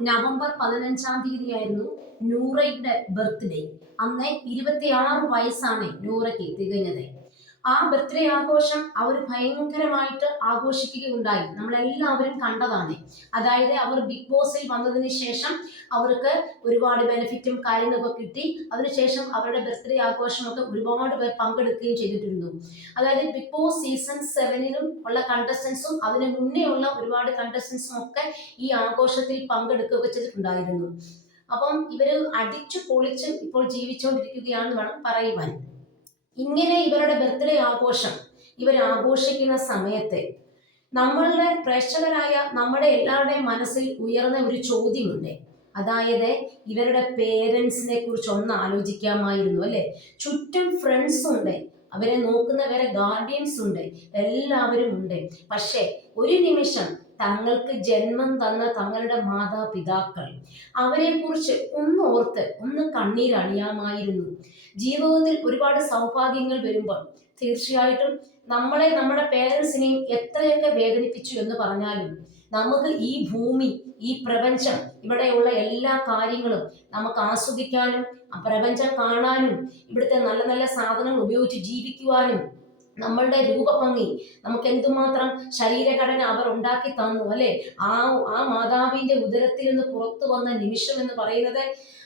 November പതിനഞ്ചാം തീയതി ആയിരുന്നു നൂറയുടെ ബർത്ത്ഡേ അന്ന് ഇരുപത്തിയാറ് വയസ്സാണ് നൂറയ്ക്ക് തികഞ്ഞത്. ആ ബർത്ത്ഡേ ആഘോഷം അവർ ഭയങ്കരമായിട്ട് ആഘോഷിക്കുകയുണ്ടായി. നമ്മളെല്ലാവരും കണ്ടതാണ്. അതായത് അവർ ബിഗ് ബോസിൽ വന്നതിന് ശേഷം അവർക്ക് ഒരുപാട് ബെനിഫിറ്റും കാര്യങ്ങളൊക്കെ കിട്ടി. അതിനുശേഷം അവരുടെ ബർത്ത്ഡേ ആഘോഷമൊക്കെ ഒരുപാട് പേർ പങ്കെടുക്കുകയും ചെയ്തിട്ടുണ്ട്. അതായത് ബിഗ് ബോസ് സീസൺ സെവനിലും ഉള്ള കണ്ടസ്റ്റൻസും അതിന് മുന്നേ ഉള്ള ഒരുപാട് കണ്ടസ്റ്റൻസും ഒക്കെ ഈ ആഘോഷത്തിൽ പങ്കെടുക്കുകയൊക്കെ ചെയ്തിട്ടുണ്ടായിരുന്നു. അപ്പം ഇവർ അടിച്ചു പൊളിച്ച് ഇപ്പോൾ ജീവിച്ചുകൊണ്ടിരിക്കുകയാണെന്ന് വേണം പറയുവാൻ. ഇങ്ങനെ ഇവരുടെ ബർത്ത്ഡേ ആഘോഷം ഇവർ ആഘോഷിക്കുന്ന സമയത്തെ നമ്മളുടെ പ്രേക്ഷകരായ നമ്മുടെ എല്ലാവരുടെയും മനസ്സിൽ ഉയർന്ന ഒരു ചോദ്യമുണ്ട്. അതായത് ഇവരുടെ പേരൻസിനെ കുറിച്ച് ഒന്ന് ആലോചിക്കാമായിരുന്നു അല്ലെ? ചുറ്റും ഫ്രണ്ട്സ് ഉണ്ട്. അവരെ നോക്കുന്നവരെ ഗാർഡിയൻസ് ഉണ്ട്. എല്ലാവരും ഉണ്ട്. പക്ഷേ ഒരു നിമിഷം തങ്ങൾക്ക് ജന്മം തന്ന തങ്ങളുടെ മാതാപിതാക്കൾ. അവരെ കുറിച്ച് ഒന്ന് ഓർത്ത് ഒന്ന് കണ്ണീരണിയാമായിരുന്നു ജീവിതത്തിൽ ഒരുപാട് സൗഭാഗ്യങ്ങൾ വരുമ്പോൾ തീർച്ചയായിട്ടും നമ്മളെ നമ്മുടെ പേരൻസിനെയും എത്രയൊക്കെ വേദനിപ്പിച്ചു എന്ന് പറഞ്ഞാലും നമുക്ക് ഈ ഭൂമി ഈ പ്രപഞ്ചം ഇവിടെയുള്ള എല്ലാ കാര്യങ്ങളും നമുക്ക് ആസ്വദിക്കാനും പ്രപഞ്ചം കാണാനും ഇവിടുത്തെ നല്ല നല്ല സാധനങ്ങൾ ഉപയോഗിച്ച് ജീവിക്കുവാനും നമ്മളുടെ രൂപഭംഗി നമുക്ക് എന്തുമാത്രം ശരീരഘടന അവർ ഉണ്ടാക്കി തന്നു അല്ലെ? ആ ആ മാതാവിന്റെ ഉദരത്തിൽ നിന്ന് പുറത്തു വന്ന നിമിഷം എന്ന് പറയുന്നത്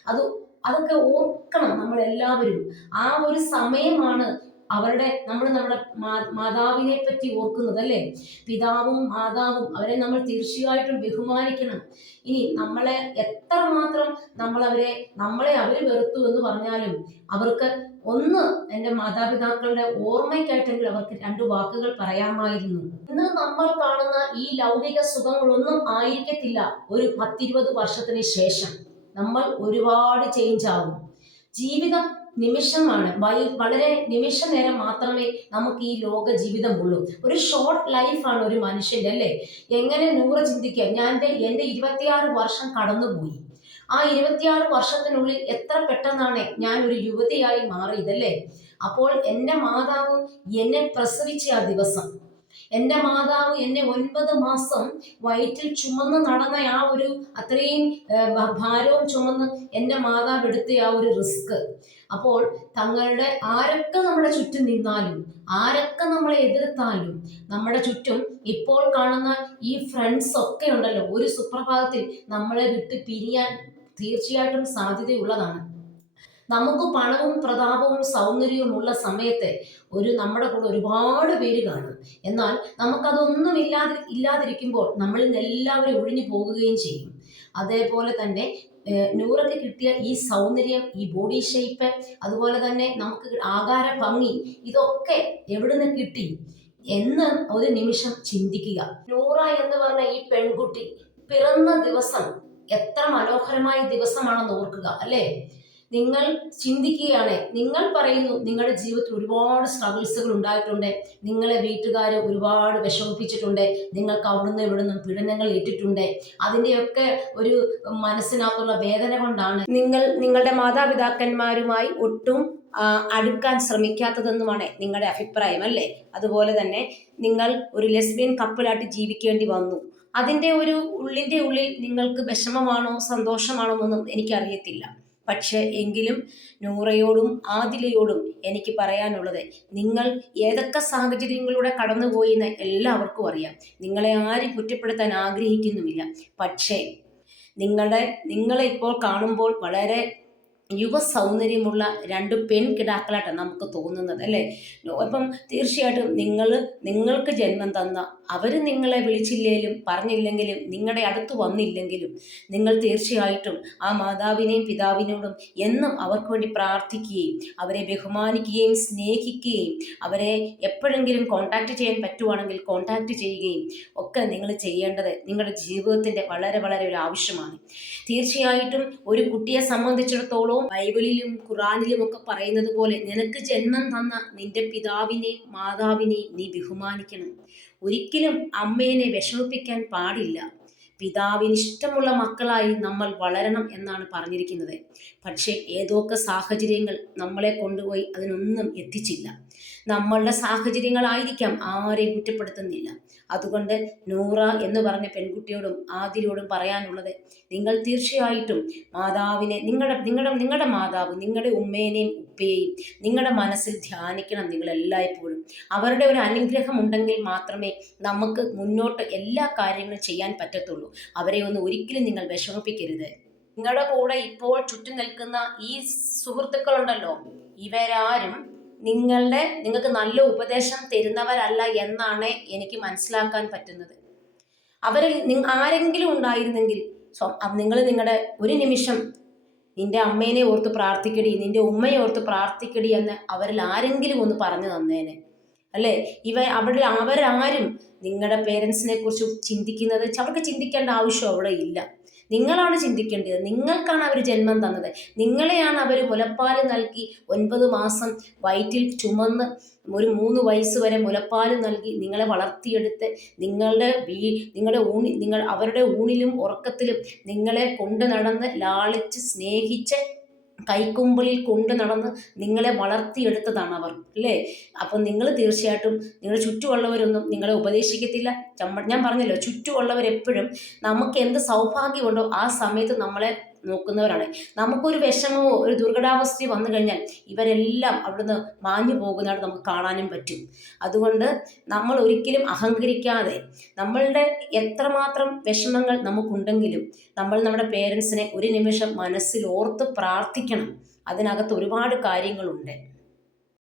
അത് അതൊക്കെ ഓർക്കണം നമ്മൾ എല്ലാവരും ആ ഒരു സമയമാണ് അവരുടെ നമ്മൾ നമ്മുടെ മാതാവിനെ പറ്റി ഓർക്കുന്നത് അല്ലേ? പിതാവും മാതാവും അവരെ നമ്മൾ തീർച്ചയായിട്ടും ബഹുമാനിക്കണം. ഇനി നമ്മളെ എത്രമാത്രം നമ്മൾ അവരെ നമ്മളെ അവർ വെറുത്തു എന്ന് പറഞ്ഞാലും അവർക്ക് ഒന്ന് എന്റെ മാതാപിതാക്കളുടെ ഓർമ്മയ്ക്കായിട്ടെങ്കിലും അവർക്ക് രണ്ട് വാക്കുകൾ പറയാമായിരുന്നു. ഇന്ന് നമ്മൾ കാണുന്ന ഈ ലൗകിക സുഖങ്ങളൊന്നും ആയിരിക്കത്തില്ല. ഒരു പത്തിരുപത് വർഷത്തിന് ശേഷം നമ്മൾ ഒരുപാട് ചേഞ്ച് ആകും ജീവിതം നിമിഷമാണ്. വളരെ നിമിഷ നേരം മാത്രമേ നമുക്ക് ഈ ലോക ജീവിതം ഉള്ളൂ ഒരു ഷോർട്ട് ലൈഫാണ് ഒരു മനുഷ്യന്റെ അല്ലേ? എങ്ങനെ നൂറ് ചിന്തിക്കുക ഞാൻ എന്റെ ഇരുപത്തിയാറ് വർഷം കടന്നുപോയി. ആ ഇരുപത്തിയാറ് വർഷത്തിനുള്ളിൽ എത്ര പെട്ടെന്നാണ് ഞാൻ ഒരു യുവതിയായി മാറിയതല്ലേ? അപ്പോൾ എന്റെ മാതാവ് എന്നെ പ്രസവിച്ച ആ ദിവസം എന്റെ മാതാവ് എന്നെ ഒൻപത് മാസം വയറ്റിൽ ചുമന്ന് നടന്ന ആ ഒരു അത്രയും ഭാരവും ചുമന്ന് എന്റെ മാതാവ് എടുത്ത ആ ഒരു റിസ്ക്. അപ്പോൾ തങ്ങളുടെ ആരൊക്കെ നമ്മുടെ ചുറ്റും നിന്നാലും ആരൊക്കെ നമ്മളെ എതിർത്താലും നമ്മുടെ ചുറ്റും ഇപ്പോൾ കാണുന്ന ഈ ഫ്രണ്ട്സ് ഒക്കെ ഉണ്ടല്ലോ ഒരു സുപ്രഭാതത്തിൽ നമ്മളെ വിട്ട് പിരിയാൻ തീർച്ചയായിട്ടും സാധ്യതയുള്ളതാണ്. നമുക്ക് പണവും പ്രതാപവും സൗന്ദര്യവും ഉള്ള സമയത്തെ ഒരു നമ്മുടെ കൂടെ ഒരുപാട് പേര് കാണും. എന്നാൽ നമുക്കതൊന്നും ഇല്ലാതി ഇല്ലാതിരിക്കുമ്പോൾ നമ്മളിൽ എല്ലാവരും ഒഴിഞ്ഞു പോകുകയും ചെയ്യും. അതേപോലെ തന്നെ നൂറൊക്കെ കിട്ടിയ ഈ സൗന്ദര്യം ഈ ബോഡി ഷേപ്പ് അതുപോലെ തന്നെ നമുക്ക് ആകാര ഭംഗി ഇതൊക്കെ എവിടുന്ന് കിട്ടി? എന്ന് ഒരു നിമിഷം ചിന്തിക്കുക. നൂറ എന്ന് പറഞ്ഞ ഈ പെൺകുട്ടി പിറന്ന ദിവസം എത്ര മനോഹരമായ ദിവസമാണെന്ന് ഓർക്കുക അല്ലേ? നിങ്ങൾ ചിന്തിക്കുകയാണ് നിങ്ങൾ പറയുന്നു നിങ്ങളുടെ ജീവിതത്തിൽ ഒരുപാട് സ്ട്രഗിൾസുകൾ ഉണ്ടായിട്ടുണ്ട് നിങ്ങളെ വീട്ടുകാർ ഒരുപാട് വിഷമിപ്പിച്ചിട്ടുണ്ട് നിങ്ങൾക്ക് അവിടുന്ന് ഇവിടുന്ന് പീഡനങ്ങൾ ഏറ്റിട്ടുണ്ട്. അതിന്റെയൊക്കെ ഒരു മനസ്സിനകത്തുള്ള വേദന കൊണ്ടാണ് നിങ്ങൾ നിങ്ങളുടെ മാതാപിതാക്കന്മാരുമായി ഒട്ടും അടുക്കാൻ ശ്രമിക്കാത്തതെന്നുമാണ് നിങ്ങളുടെ അഭിപ്രായം അല്ലേ? അതുപോലെ തന്നെ നിങ്ങൾ ഒരു ലെസ്ബിയൻ കപ്പിളായിട്ട് ജീവിക്കേണ്ടി വന്നു. അതിന്റെ ഒരു ഉള്ളിന്റെ ഉള്ളിൽ നിങ്ങൾക്ക് വിഷമമാണോ സന്തോഷമാണോ എന്നൊന്നും എനിക്കറിയത്തില്ല. പക്ഷേ എങ്കിലും നൂറയോടും ആദിലയോടും എനിക്ക് പറയാനുള്ളത് നിങ്ങൾ ഏതൊക്കെ സാഹചര്യങ്ങളിലൂടെ കടന്നുപോയി എന്ന് എല്ലാവർക്കും അറിയാം. നിങ്ങളെ ആരും കുറ്റപ്പെടുത്താൻ ആഗ്രഹിക്കുന്നുമില്ല. പക്ഷേ നിങ്ങളുടെ നിങ്ങളെ ഇപ്പോൾ കാണുമ്പോൾ വളരെ യുവ സൗന്ദര്യമുള്ള രണ്ട് പെൺകിടാക്കളായിട്ടാണ് നമുക്ക് തോന്നുന്നത് അല്ലേ? അപ്പം തീർച്ചയായിട്ടും നിങ്ങൾ നിങ്ങൾക്ക് ജന്മം തന്ന അവർ നിങ്ങളെ വിളിച്ചില്ലെങ്കിലും പറഞ്ഞില്ലെങ്കിലും നിങ്ങളുടെ അടുത്ത് വന്നില്ലെങ്കിലും നിങ്ങൾ തീർച്ചയായിട്ടും ആ മാതാവിനെയും പിതാവിനോടും എന്നും അവർക്ക് വേണ്ടി പ്രാർത്ഥിക്കുകയും അവരെ ബഹുമാനിക്കുകയും സ്നേഹിക്കുകയും അവരെ എപ്പോഴെങ്കിലും കോണ്ടാക്ട് ചെയ്യാൻ പറ്റുവാണെങ്കിൽ കോണ്ടാക്ട് ചെയ്യുകയും ഒക്കെ നിങ്ങൾ ചെയ്യേണ്ടത് നിങ്ങളുടെ ജീവിതത്തിന്റെ വളരെ വളരെ ഒരു ആവശ്യമാണ്. തീർച്ചയായിട്ടും ഒരു കുട്ടിയെ സംബന്ധിച്ചിടത്തോളം ബൈബിളിലും ഖുറാനിലും ഒക്കെ പറയുന്നത് പോലെ നിനക്ക് ജന്മം തന്ന നിന്റെ പിതാവിനെ മാതാവിനെ നീ ബഹുമാനിക്കണം. ഒരിക്കലും അമ്മേനെ വിഷമിപ്പിക്കാൻ പാടില്ല. പിതാവിന് ഇഷ്ടമുള്ള മക്കളായി നമ്മൾ വളരണം എന്നാണ് പറഞ്ഞിരിക്കുന്നത്. പക്ഷേ ഏതൊക്കെ സാഹചര്യങ്ങൾ നമ്മളെ കൊണ്ടുപോയി അതിനൊന്നും എത്തിച്ചില്ല. നമ്മളുടെ സാഹചര്യങ്ങളായിരിക്കാം ആരെയും കുറ്റപ്പെടുത്തുന്നില്ല. അതുകൊണ്ട് നൂറ എന്ന് പറഞ്ഞ പെൺകുട്ടിയോടും ആദിലോടും പറയാനുള്ളത് നിങ്ങൾ തീർച്ചയായിട്ടും മാതാവിനെ നിങ്ങളുടെ നിങ്ങളുടെ നിങ്ങളുടെ മാതാവ് നിങ്ങളുടെ ഉമ്മേനെയും ഉപ്പയെയും നിങ്ങളുടെ മനസ്സിൽ ധ്യാനിക്കണം നിങ്ങൾ എല്ലായ്പ്പോഴും. അവരുടെ ഒരു അനുഗ്രഹം ഉണ്ടെങ്കിൽ മാത്രമേ നമുക്ക് മുന്നോട്ട് എല്ലാ കാര്യങ്ങളും ചെയ്യാൻ പറ്റത്തുള്ളൂ. അവരെ ഒന്ന് ഒരിക്കലും നിങ്ങൾ വിഷമിപ്പിക്കരുത്. നിങ്ങളുടെ കൂടെ ഇപ്പോൾ ചുറ്റും നിൽക്കുന്ന ഈ സുഹൃത്തുക്കളുണ്ടല്ലോ ഇവരാരും നിങ്ങളുടെ നിങ്ങൾക്ക് നല്ല ഉപദേശം തരുന്നവരല്ല എന്നാണ് എനിക്ക് മനസ്സിലാക്കാൻ പറ്റുന്നത്. അവരിൽ ആരെങ്കിലും ഉണ്ടായിരുന്നെങ്കിൽ നിങ്ങൾ നിങ്ങളുടെ ഒരു നിമിഷം നിന്റെ അമ്മേനെ ഓർത്ത് പ്രാർത്ഥിക്കടി നിന്റെ ഉമ്മയെ ഓർത്ത് പ്രാർത്ഥിക്കടി എന്ന് അവരിൽ ആരെങ്കിലും ഒന്ന് പറഞ്ഞു തന്നേനെ. അല്ലേ? ഇവ അവിടെ അവരാരും നിങ്ങളുടെ പേരൻസിനെ കുറിച്ച് ചിന്തിക്കുന്നത് അവർക്ക് ചിന്തിക്കേണ്ട ആവശ്യം അവിടെ ഇല്ല. നിങ്ങളാണ് ചിന്തിക്കേണ്ടത്. നിങ്ങൾക്കാണ് അവർ ജന്മം തന്നത്. നിങ്ങളെയാണ് അവർ മുലപ്പാൽ നൽകി ഒൻപത് മാസം വയറ്റിൽ ചുമന്ന് ഒരു മൂന്ന് വയസ്സ് വരെ മുലപ്പാൽ നൽകി നിങ്ങളെ വളർത്തിയെടുത്ത് നിങ്ങളുടെ വീ നിങ്ങളുടെ ഊണി നിങ്ങൾ അവരുടെ ഊണിലും ഉറക്കത്തിലും നിങ്ങളെ കൊണ്ടു നടന്ന് ലാളിച്ച് സ്നേഹിച്ച് കൈക്കുമ്പിളിൽ കൊണ്ട് നടന്ന് നിങ്ങളെ വളർത്തിയെടുത്തതാണ് അവർ അല്ലേ? അപ്പം നിങ്ങൾ തീർച്ചയായിട്ടും നിങ്ങളുടെ ചുറ്റുമുള്ളവരൊന്നും നിങ്ങളെ ഉപദേശിക്കത്തില്ല. ഞാൻ പറഞ്ഞല്ലോ ചുറ്റുമുള്ളവരെപ്പോഴും നമുക്ക് എന്ത് സൗഭാഗ്യമുണ്ടോ ആ സമയത്ത് നമ്മളെ നോക്കുന്നവരാണ്. നമുക്കൊരു വിഷമമോ ഒരു ദുർഘടാവസ്ഥയോ വന്നു കഴിഞ്ഞാൽ ഇവരെല്ലാം അവിടുന്ന് മാഞ്ഞു പോകുന്നതായിട്ട് നമുക്ക് കാണാനും പറ്റും. അതുകൊണ്ട് നമ്മൾ ഒരിക്കലും അഹങ്കരിക്കാതെ നമ്മളുടെ എത്രമാത്രം വിഷമങ്ങൾ നമുക്കുണ്ടെങ്കിലും നമ്മൾ നമ്മുടെ പേരൻസിനെ ഒരു നിമിഷം മനസ്സിൽ ഓർത്ത് പ്രാർത്ഥിക്കണം. അതിനകത്ത് ഒരുപാട് കാര്യങ്ങളുണ്ട്.